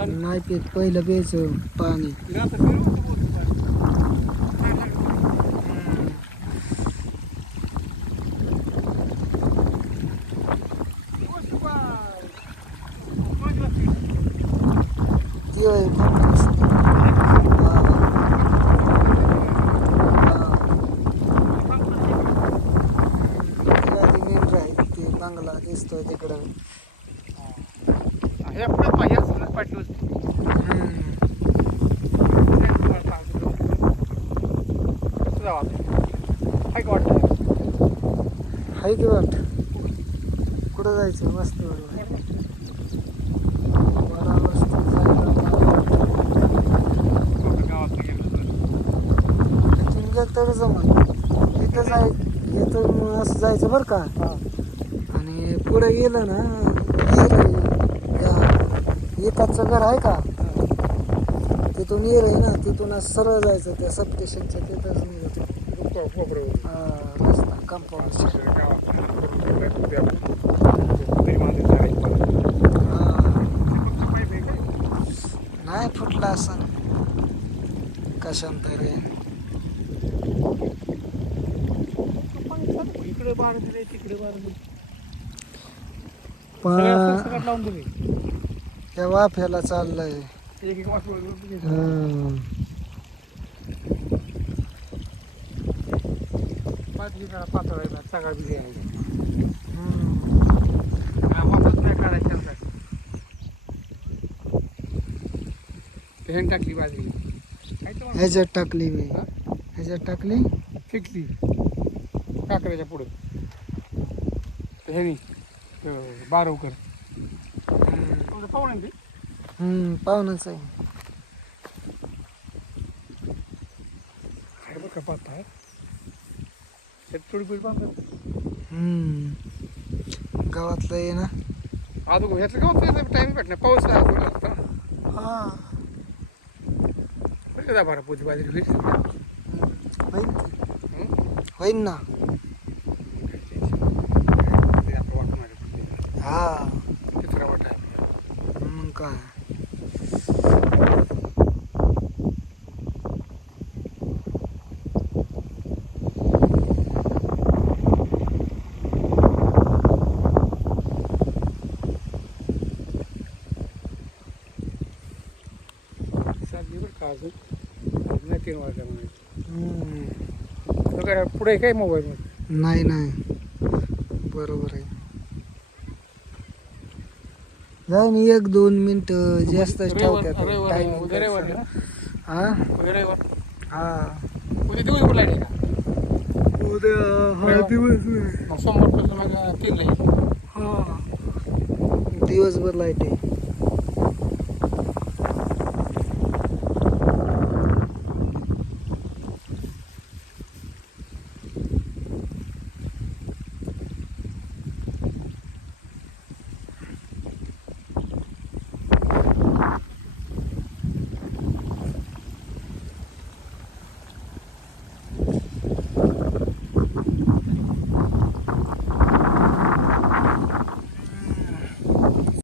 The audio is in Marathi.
पाणी नाही पित, पहिलं प्यायचं पाणी. आता पिऊ नको बोलतो पाणी. ती होय कोण असते. हा. ती आधी मेंढरं आहेत, ते बंगला दिसतोय तिकडं. हे आपलं पाहिजे असं पाठवून काय वाटतं हाय की वाट. कुठं जायचं वस्तीवर? मला वस्तीवर गावात गेलं तिथून गेलं तर जमल. इथं इथं असं जायचं बरं का. आणि पुढे गेलं ना, एकाचं घर आहे का, तिथून येर आहे ना, तिथून असं सरळ जायचं त्या सप्टेशनच्या तिथंच निघतो. रस्ता कंपाऊंड. नाही फुटला असं कशांतरी. इकडे बार दिले तिकडे बार दिले पण लावून दिले. त्या वाफ्याला चाललंय. एक एक वाट पातळ आहे सगळा बिझी आहे. वापस नाही काढायचं ह्याने टाकली बाजरी. ह्याच्यात टाकली मी, ह्याच्यात टाकली फेकली काकड्याच्या पुढे ह्यानी बारवकर पाहुणे पाहुणच आहे. बघ का पाहता आहे थोडी थोडी बांधत गावातलं आहे ना. अजून ह्यातलं गावात टाइम भेटणार. पाऊस होता हा का बारा पोती बाजरी होईल. होईन होईन ना. हा तिसरा वाटा आहे. मग काय. अजून 3 वाजता म्हणायचं पुढे काय मोबाईल मध्ये नाही नाही बरोबर आहे. जाऊ मी 1-2 मिनिटं जास्त ठेवतात टायमिंग. हा हा उद्या दिवसभर लाईट आहे का? उद्या दिवस सोमवारपासून 3 ला हा दिवसभर लाईट आहे.